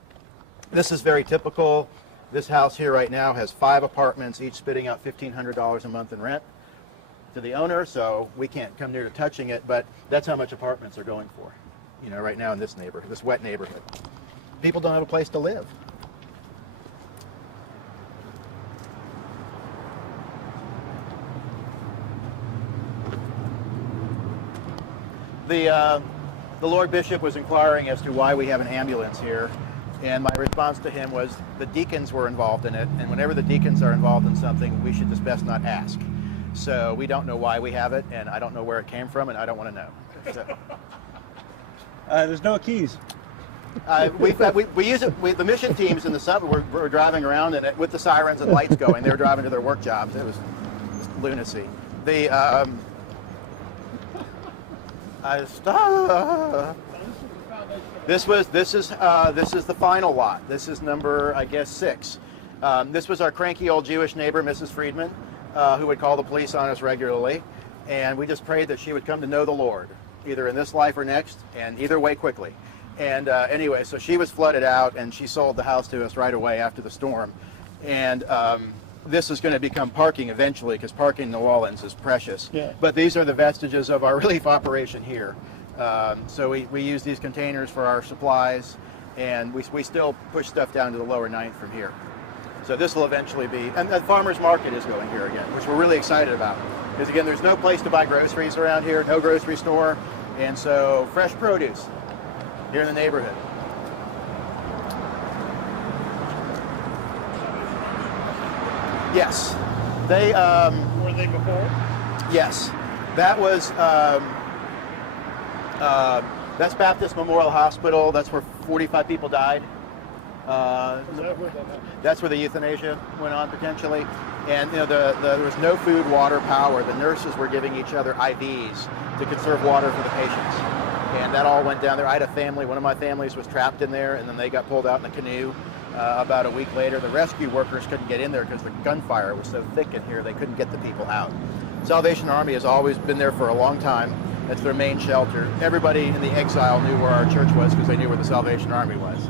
This is very typical. This house here right now has 5 apartments, each spitting out $1,500 a month in rent to the owner, so we can't come near to touching it, but that's how much apartments are going for, right now in this neighborhood, this wet neighborhood. People don't have a place to live. The Lord Bishop was inquiring as to why we have an ambulance here. And my response to him was the deacons were involved in it, and whenever the deacons are involved in something, we should just best not ask. So we don't know why we have it, and I don't know where it came from, and I don't want to know. So, There's no keys. we use it. The mission teams in the summer were driving around in it with the sirens and lights going. They were driving to their work jobs. It was just lunacy. This is the final lot. This is number, I guess, 6. This was our cranky old Jewish neighbor, Mrs. Friedman, who would call the police on us regularly, and we just prayed that she would come to know the Lord, either in this life or next, and either way quickly. And anyway, so she was flooded out, and she sold the house to us right away after the storm. And this is going to become parking eventually, because parking in New Orleans is precious. Yeah. But these are the vestiges of our relief operation here. So we use these containers for our supplies, and we still push stuff down to the lower ninth from here. So this will eventually be, and the farmer's market is going here again, which we're really excited about. Because again, there's no place to buy groceries around here, no grocery store, and so fresh produce here in the neighborhood. Yes. They Were they before? Yes. That was that's Baptist Memorial Hospital. That's where 45 people died. That's where the euthanasia went on potentially. And there was no food, water, power. The nurses were giving each other IVs to conserve water for the patients. And that all went down there. I had a family, one of my families was trapped in there, and then they got pulled out in a canoe. About a week later, the rescue workers couldn't get in there because the gunfire was so thick in here, they couldn't get the people out. Salvation Army has always been there for a long time. It's their main shelter. Everybody in the exile knew where our church was because they knew where the Salvation Army was.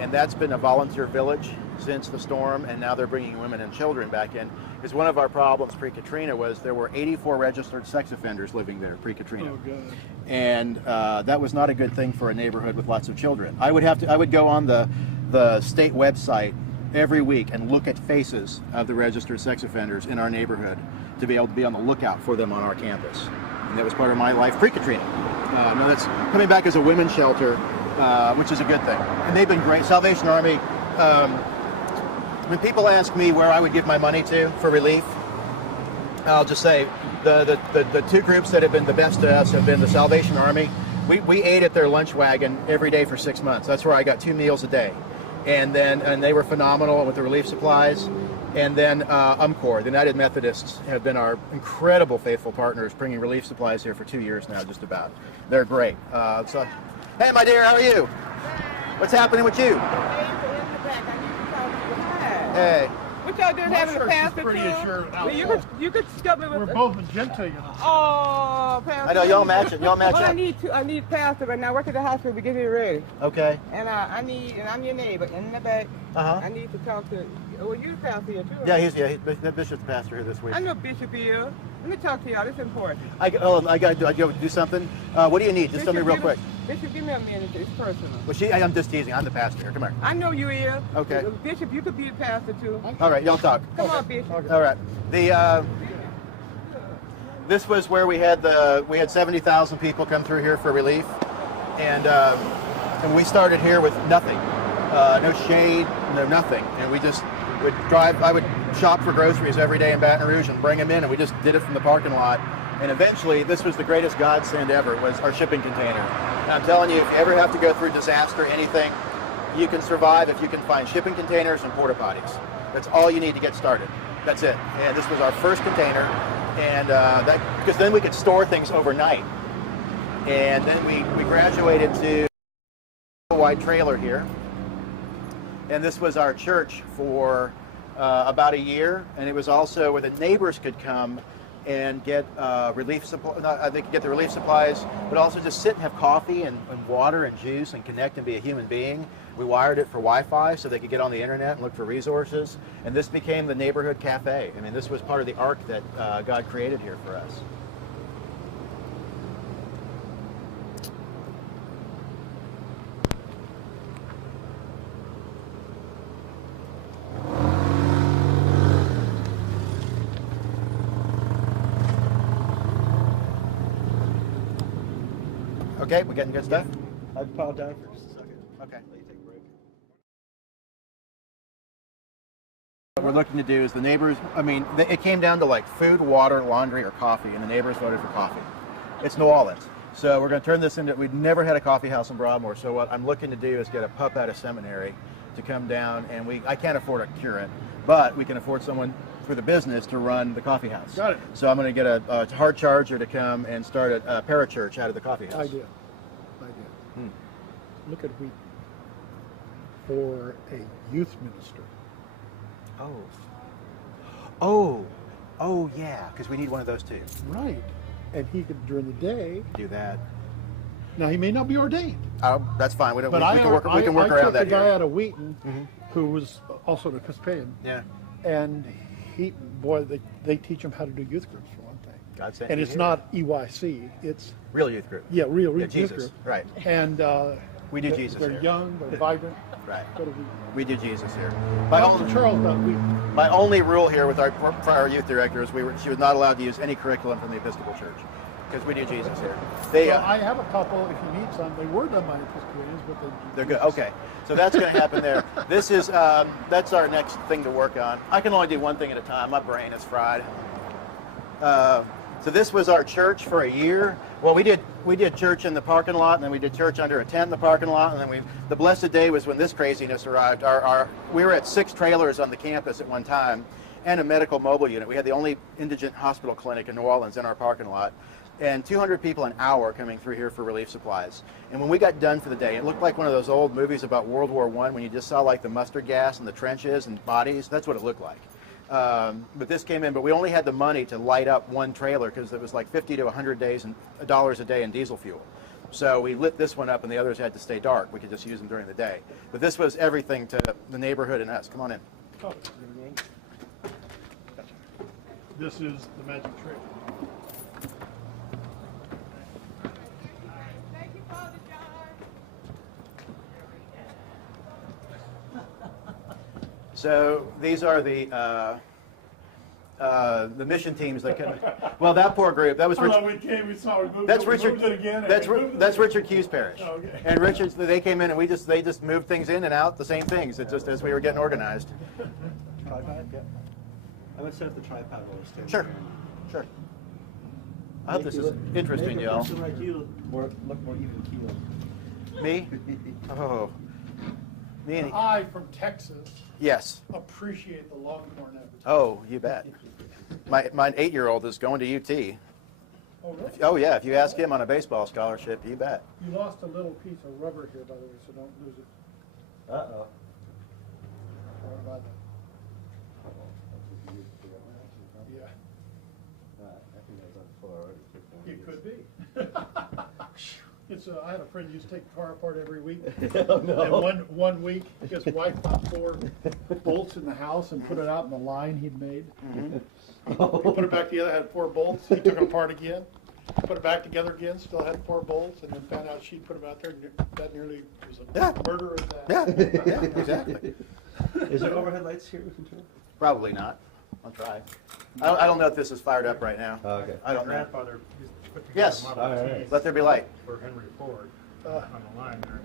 And that's been a volunteer village since the storm, and now they're bringing women and children back in. Because one of our problems pre-Katrina was there were 84 registered sex offenders living there pre-Katrina. Oh, God. And that was not a good thing for a neighborhood with lots of children. I would go on the state website every week and look at faces of the registered sex offenders in our neighborhood to be able to be on the lookout for them on our campus. And that was part of my life pre-Katrina. Now that's coming back as a women's shelter, which is a good thing. And they've been great. Salvation Army, when people ask me where I would give my money to for relief, I'll just say the two groups that have been the best to us have been the Salvation Army. We ate at their lunch wagon every day for 6 months. That's where I got 2 meals a day. And they were phenomenal with the relief supplies. And then UMCOR, the United Methodists, have been our incredible faithful partners, bringing relief supplies here for 2 years now, just about. They're great. Hey, my dear, how are you? What's happening with you? Hey. What y'all doing having a pastor pretty too? assured Well, you could stop me with. We're both magenta, you know. Oh, pastor. I know y'all match it. Y'all match Well, up. I need pastor right now. I work at the hospital. We get it ready. Okay. And I'm your neighbor in the back. Uh-huh. I need to talk to. Well, you the pastor here too. Yeah, he's Bishop's the pastor here this week. I know Bishop here. Let me talk to y'all. This is important. I got to do something. What do you need? Just tell me real quick. Bishop, give me a minute. It's personal. Well, I'm just teasing. I'm the pastor here. Come here. I know you here. Okay. Bishop, you could be the pastor too. All right, y'all talk. Come on, Bishop. All right. This was where we had 70,000 people come through here for relief, and we started here with nothing, no shade, no nothing, and we just would drive. I would shop for groceries every day in Baton Rouge and bring them in, and we just did it from the parking lot. And eventually, this was the greatest godsend ever, was our shipping container. And I'm telling you, if you ever have to go through disaster, anything, you can survive if you can find shipping containers and porta potties. That's all you need to get started. That's it. And this was our first container, and because then we could store things overnight. And then we graduated to a wide trailer here. And this was our church for about a year, and it was also where the neighbors could come and get relief supply. They could get the relief supplies, but also just sit and have coffee and water and juice and connect and be a human being. We wired it for Wi-Fi so they could get on the internet and look for resources. And this became the neighborhood cafe. I mean, this was part of the ark that God created here for us. Okay, we getting good stuff? I've piled down for just a second. Okay. Let you take a break. What we're looking to do is the neighbors, it came down to like food, water, laundry, or coffee, and the neighbors voted for coffee. It's New Orleans. So we're going to turn this into, we've never had a coffee house in Broadmoor, so what I'm looking to do is get a pup out of seminary to come down, and I can't afford a curate, but we can afford someone for the business to run the coffee house. Got it. So I'm going to get a hard charger to come and start a parachurch out of the coffee house. Idea. Look at Wheaton for a youth minister. Oh yeah, because we need one of those too. Right. And he could, during the day, Do that. now he may not be ordained. That's fine. We But can work I around took that a guy here. out of Wheaton who was also an Episcopalian. Yeah. And they teach them how to do youth groups for one thing. God sent And you it's here. not EYC, it's, Real youth group. real Yeah, youth Jesus. group. Right. And We do Jesus they're here. young, they're vibrant. Right. Go to Wheaton. We do Jesus here. Charles got Wheaton. My only rule here with for our youth director is she was not allowed to use any curriculum from the Episcopal Church because we do Jesus here. Well, I have a couple, if you need some, they were done by Episcopalians, but They're good. Okay, so that's going to happen there. This is that's our next thing to work on. I can only do one thing at a time. My brain is fried. So this was our church for a year. Well, we did church in the parking lot, and then we did church under a tent in the parking lot, and then the blessed day was when this craziness arrived. We were at 6 trailers on the campus at one time, and a medical mobile unit. We had the only indigent hospital clinic in New Orleans in our parking lot. and 200 people an hour coming through here for relief supplies. And when we got done for the day, it looked like one of those old movies about World War I when you just saw like the mustard gas and the trenches and bodies. That's what it looked like. But this came in, but we only had the money to light up one trailer because it was like $50 to $100 a day in diesel fuel. So we lit this one up, and the others had to stay dark. We could just use them during the day. But this was everything to the neighborhood and us. Come on in. Oh. This is the magic trick. Thank you, Father John. So these are the mission teams that come. Well, that poor group. That was Hello, Richard. we came, we saw, we moved, That's we Richard. moved it again. and That's we moved it that's again. Richard Q's parish. Oh, okay. And Richard's. They came in and they just moved things in and out. The same things. It's just as we were getting organized. Tripod? Yeah. I'm gonna set up the tripod while we're standing Sure. here. Sure. I hope this is interesting, y'all. Make a person like you look more even keeled. Me? Oh. Me and I, from Texas, yes. appreciate the Longhorn advertising. Oh, you bet. My 8-year-old is going to UT. Oh, really? Oh yeah, if you ask him on a baseball scholarship, you bet. You lost a little piece of rubber here, by the way, so don't lose it. Uh-oh. Sorry about that. Yeah, I think that was on the floor already. it could be. It's I had a friend who used to take the car apart every week. Oh, no. And one week, his wife found 4 bolts in the house and put it out in the line he'd made. He put it back together, had 4 bolts. He took it apart again, put it back together again, still had 4 bolts, and then found out she'd put them out there. And that nearly was a Yeah. murder of that. Yeah, exactly. Is there overhead lights here we can turn? Probably not. I'll try. I don't know if this is fired up right now. Oh, okay. I don't know. Grandfather used to put together Yes. Model All right. Ts Let there be light. for Henry Ford on the line there.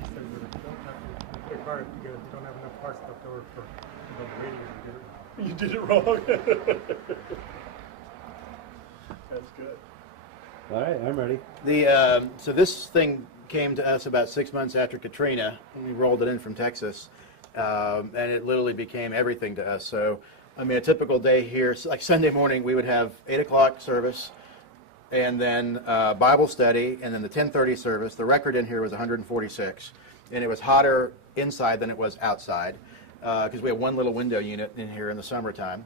He said we don't have to put a car together if you don't have enough parts left over for the radio to get it. You did it wrong. That's good. All right, I'm ready. So this thing came to us about 6 months after Katrina, when we rolled it in from Texas, and it literally became everything to us. So, I mean, a typical day here, like Sunday morning, we would have 8 o'clock service, and then Bible study, and then the 10:30 service. The record in here was 146, and it was hotter inside than it was outside, because we have one little window unit in here in the summertime.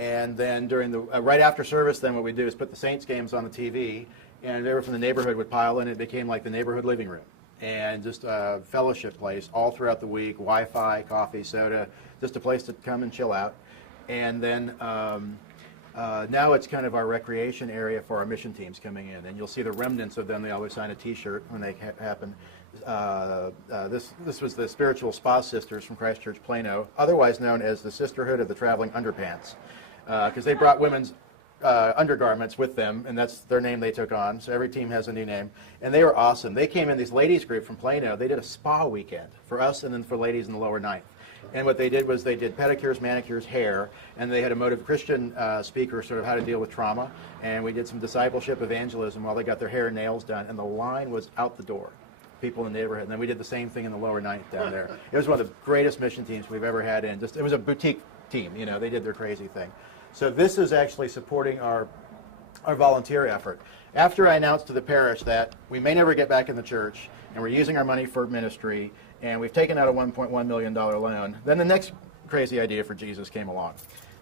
And then during the right after service, then what we do is put the Saints games on the TV, and everyone from the neighborhood would pile in. It became like the neighborhood living room, and just a fellowship place all throughout the week. Wi-Fi, coffee, soda, just a place to come and chill out. And then now it's kind of our recreation area for our mission teams coming in, and you'll see the remnants of them. They always sign a T-shirt when they happen. This was the Spiritual Spa Sisters from Christ Church Plano, otherwise known as the Sisterhood of the Traveling Underpants, because they brought women's undergarments with them, and that's their name they took on. So every team has a new name, and they were awesome. They came in, this ladies group from Plano. They did a spa weekend for us and then for ladies in the lower ninth. And what they did was they did pedicures, manicures, hair, and they had a motive Christian speaker, sort of how to deal with trauma. And we did some discipleship evangelism while they got their hair and nails done, and the line was out the door. People in the neighborhood. And then we did the same thing in the lower ninth down there. It was one of the greatest mission teams we've ever had in. It was a boutique team, you know, they did their crazy thing. So this is actually supporting our volunteer effort. After I announced to the parish that we may never get back in the church, and we're using our money for ministry, and we've taken out a $1.1 million loan, then the next crazy idea for Jesus came along.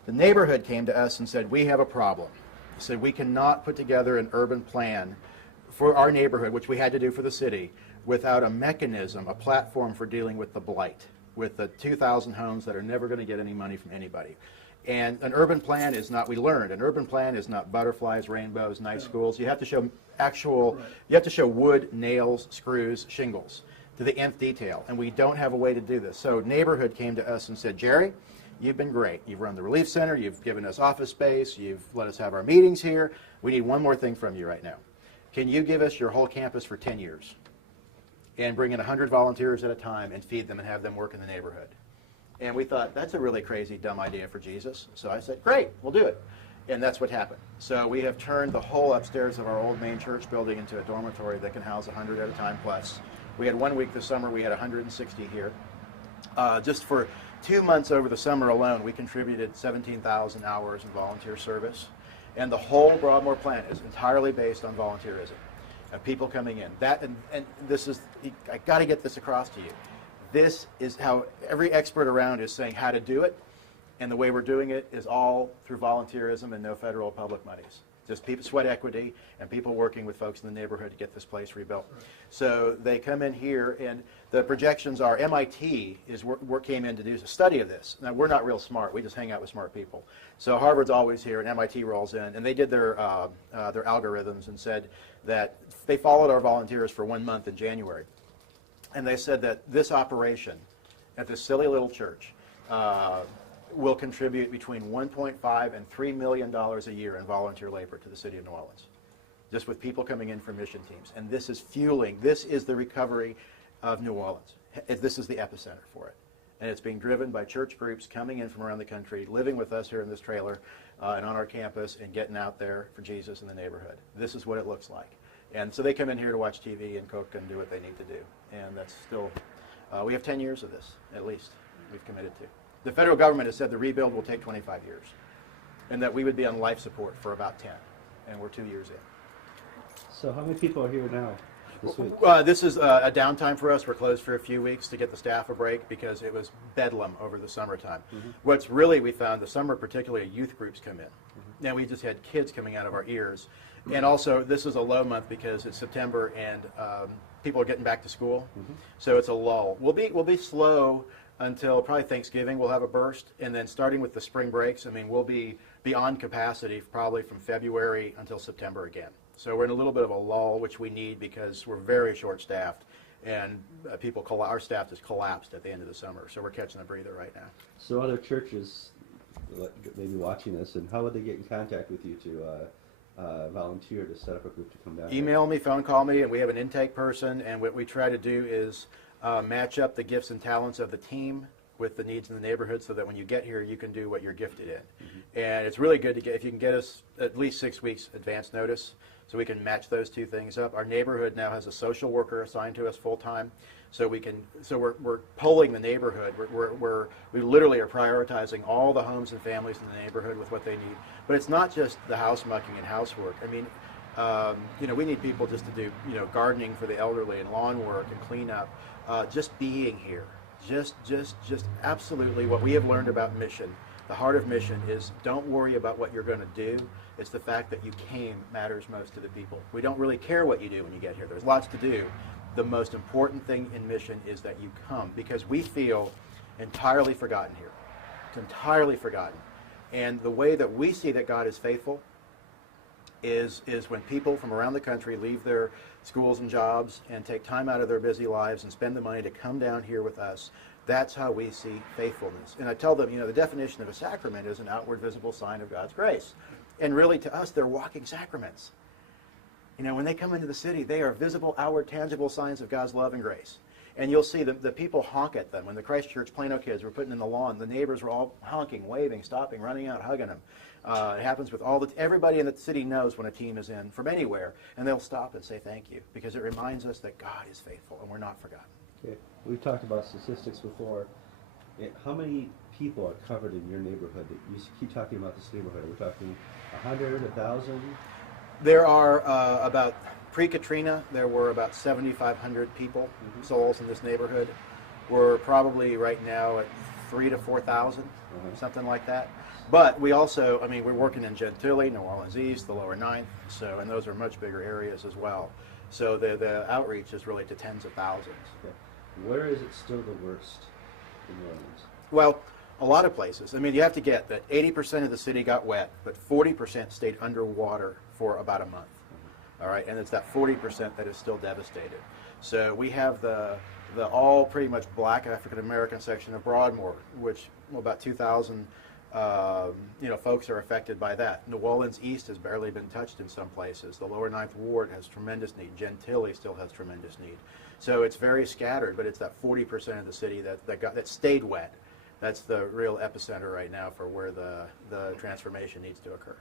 The neighborhood came to us and said, we have a problem. He said, we cannot put together an urban plan for our neighborhood, which we had to do for the city, without a mechanism, a platform for dealing with the blight, with the 2,000 homes that are never going to get any money from anybody. And an urban plan is not, we learned, an urban plan is not butterflies, rainbows, nice schools. You have to show you have to show wood, nails, screws, shingles to the nth detail. And we don't have a way to do this. So neighborhood came to us and said, Jerry, you've been great. You've run the relief center. You've given us office space. You've let us have our meetings here. We need one more thing from you right now. Can you give us your whole campus for 10 years and bring in 100 volunteers at a time and feed them and have them work in the neighborhood? And we thought, that's a really crazy, dumb idea for Jesus. So I said, great, we'll do it. And that's what happened. So we have turned the whole upstairs of our old main church building into a dormitory that can house 100 at a time plus. We had 1 week this summer, we had 160 here. Just for 2 months over the summer alone, we contributed 17,000 hours in volunteer service. And the whole Broadmoor plan is entirely based on volunteerism and people coming in. That and this is, I got to get this across to you. This is how every expert around is saying how to do it, and the way we're doing it is all through volunteerism and no federal public monies. Just people, sweat equity, and people working with folks in the neighborhood to get this place rebuilt. So they come in here, and the projections are MIT came in to do a study of this. Now, we're not real smart. We just hang out with smart people. So Harvard's always here, and MIT rolls in, and they did their algorithms and said that they followed our volunteers for 1 month in January. And they said that this operation at this silly little church will contribute between $1.5 and $3 million a year in volunteer labor to the city of New Orleans, just with people coming in from mission teams. And this is fueling, this is the recovery of New Orleans. This is the epicenter for it. And it's being driven by church groups coming in from around the country, living with us here in this trailer and on our campus and getting out there for Jesus in the neighborhood. This is what it looks like. And so they come in here to watch TV and cook and do what they need to do. And that's still, we have 10 years of this, at least, we've committed to. The federal government has said the rebuild will take 25 years, and that we would be on life support for about 10, and we're 2 years in. So how many people are here now this week? This is a downtime for us. We're closed for a few weeks to get the staff a break because it was bedlam over the summertime. What's really, we found, the summer particularly, youth groups come in. Now we just had kids coming out of our ears. And also, this is a low month because it's September and people are getting back to school, so it's a lull. We'll be slow until probably Thanksgiving. We'll have a burst, and then starting with the spring breaks, I mean, we'll be beyond capacity probably from February until September again. So we're in a little bit of a lull, which we need because we're very short-staffed, and our staff just collapsed at the end of the summer. So we're catching a breather right now. So other churches maybe watching this, and how would they get in contact with you to volunteer to set up a group to come down? Email me, phone call me, and we have an intake person, and what we try to do is match up the gifts and talents of the team with the needs in the neighborhood so that when you get here, you can do what you're gifted in. And it's really good to get, if you can get us at least 6 weeks advance notice so we can match those two things up. Our neighborhood now has a social worker assigned to us full-time, so we're polling the neighborhood. We literally are prioritizing all the homes and families in the neighborhood with what they need. But it's not just the house mucking and housework. I mean, we need people just to do, gardening for the elderly and lawn work and cleanup. Just being here, just absolutely what we have learned about mission. The heart of mission is don't worry about what you're going to do. It's the fact that you came matters most to the people. We don't really care what you do when you get here. There's lots to do. The most important thing in mission is that you come because we feel entirely forgotten here. It's entirely forgotten. And the way that we see that God is faithful is when people from around the country leave their schools and jobs and take time out of their busy lives and spend the money to come down here with us. That's how we see faithfulness. And I tell them, the definition of a sacrament is an outward visible sign of God's grace. And really, to us, they're walking sacraments. When they come into the city, they are visible, outward, tangible signs of God's love and grace. And you'll see the people honk at them. When the Christ Church Plano kids were putting in the lawn, the neighbors were all honking, waving, stopping, running out, hugging them. It happens with everybody in the city knows when a team is in from anywhere, and they'll stop and say thank you because it reminds us that God is faithful and we're not forgotten. Okay. We've talked about statistics before. How many people are covered in your neighborhood? You keep talking about this neighborhood. Are we talking 100, 1,000? There are about, pre-Katrina, there were about 7,500 people, souls in this neighborhood. We're probably right now at 3,000 to 4,000, something like that. But we also, we're working in Gentilly, New Orleans East, the Lower Ninth, and those are much bigger areas as well. So the outreach is really to tens of thousands. Okay. Where is it still the worst in New Orleans? Well, a lot of places. You have to get that 80% of the city got wet, but 40% stayed underwater for about a month. All right, and it's that 40% that is still devastated. So we have the all pretty much black African American section of Broadmoor, which about 2,000 folks are affected by that. New Orleans East has barely been touched in some places. The Lower Ninth Ward has tremendous need. Gentilly still has tremendous need. So it's very scattered, but it's that 40% of the city that stayed wet. That's the real epicenter right now for where the transformation needs to occur.